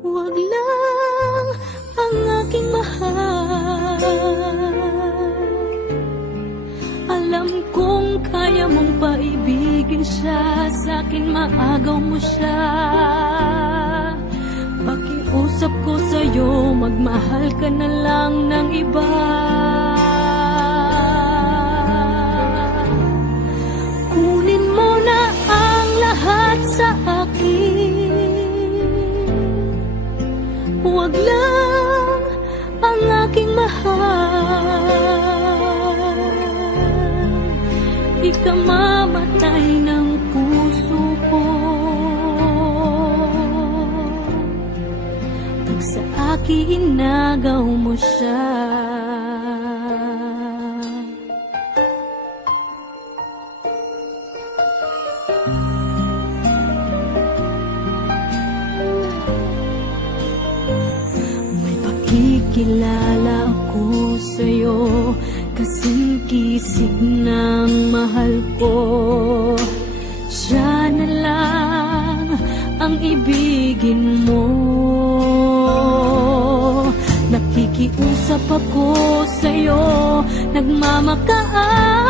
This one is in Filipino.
Huwag lang ang aking mahal. Alam kong kaya mong paibigin siya. Sa akin maagaw mo siya. Pakiusap ko sa'yo Magmahal ka na lang ng iba Ikamamatay ng puso ko. Pag sa akin inagaw mo siya pakikilala ako sa'yo Kasing kisig ng mahal ko. Siya na lang ang ibigin mo. Nakikiusap ako sa'yo Nagmamakaawa